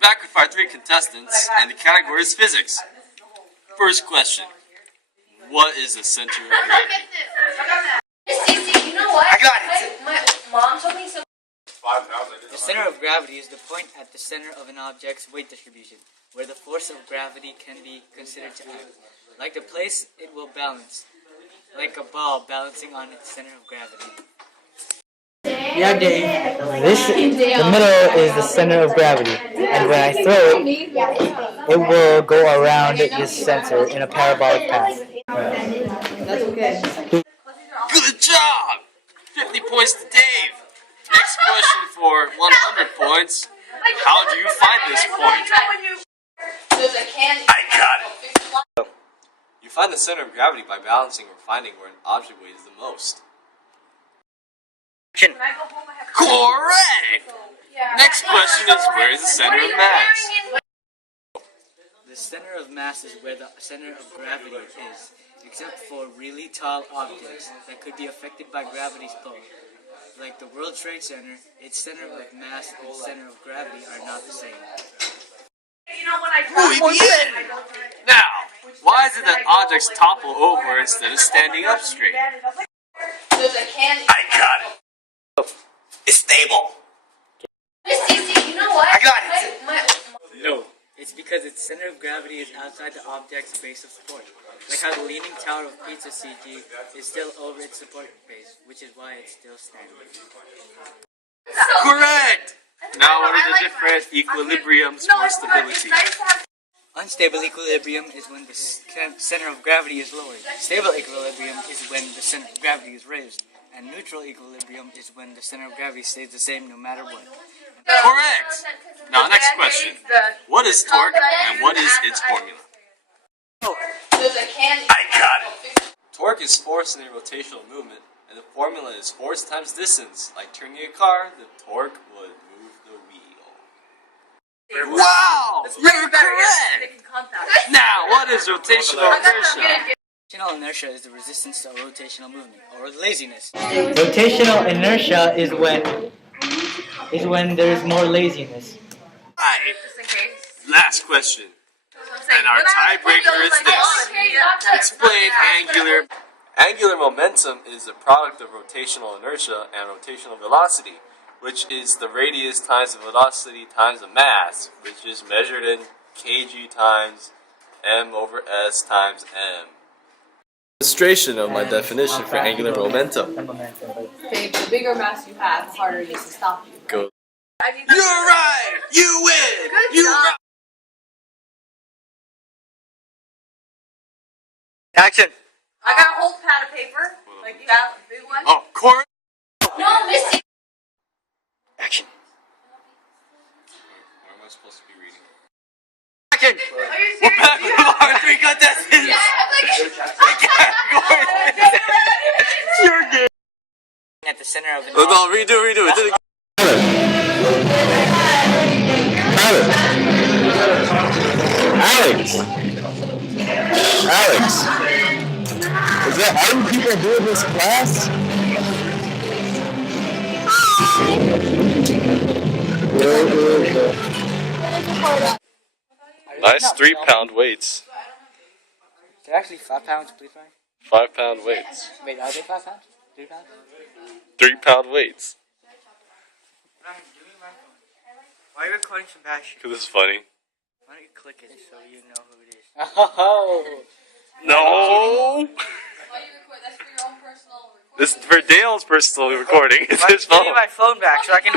Back with our 3 contestants, and the category is physics. First question. What is the center of gravity? You know what? I got it. My mom told me so. The center of gravity is the point at the center of an object's weight distribution, where the force of gravity can be considered to act. Like the place it will balance, like a ball balancing on its center of gravity. Yeah, Dave. The middle is the center of gravity, and when I throw it, it will go around this center in a parabolic path. That's okay. Good job! 50 points to Dave. Next question for 100 points. How do you find this point? I got it. You find the center of gravity by balancing or finding where an object weighs the most. Correct! Next question is, where is the center of mass? The center of mass is where the center of gravity is, except for really tall objects that could be affected by gravity's pull. Like the World Trade Center, its center of mass and center of gravity are not the same. Muy bien! Now, why is it that objects topple over instead of standing up straight? I got it. It's stable. You know what? I got it. No, it's because its center of gravity is outside the object's base of support. Like how the Leaning Tower of Pisa CG is still over its support base, which is why it's still standing. Correct! Now what are the different equilibriums for stability? Unstable equilibrium is when the center of gravity is lowered. Stable equilibrium is when the center of gravity is raised. And neutral equilibrium is when the center of gravity stays the same no matter what. Correct! Now next question. What is torque and what is its formula? I got it. Torque is force in a rotational movement, and the formula is force times distance. Like turning a car, the torque would move the wheel. Wow! You're correct! Now, what is rotational inertia? Rotational inertia is the resistance to a rotational movement, or laziness. Rotational inertia is when there's more laziness. Right. Last question. And our tiebreaker is this. Explain angular. Angular momentum is the product of rotational inertia and rotational velocity, which is the radius times the velocity times the mass, which is measured in kg times m over s times m. Illustration of my definition for angular momentum. Okay, the bigger mass you have, the harder it is to stop you. Go. You're right! You win! Good You job. right! Action! I got a whole pad of paper, like that big one. Oh, Corey! No, Missy. Action! What am I supposed to be reading? Action! Are you We're serious? back with our 3 contestants! You're good! At the center of an Oh, no, redo it. Do it again. Alex! Is that how people do this class? Nice 3-pound weights. They're actually 5 pounds, please, Ryan. 5-pound weights. Wait, are they 5 pounds? 3 pounds? 3-pound weights. Ryan, give me my phone. Why are you recording Sebastian? Because it's funny. Why don't you click it so you know who it is? Oh! No! Why you record? That's for your own personal recording. This is for Dale's personal recording. It's Why his give me phone. my phone back so I can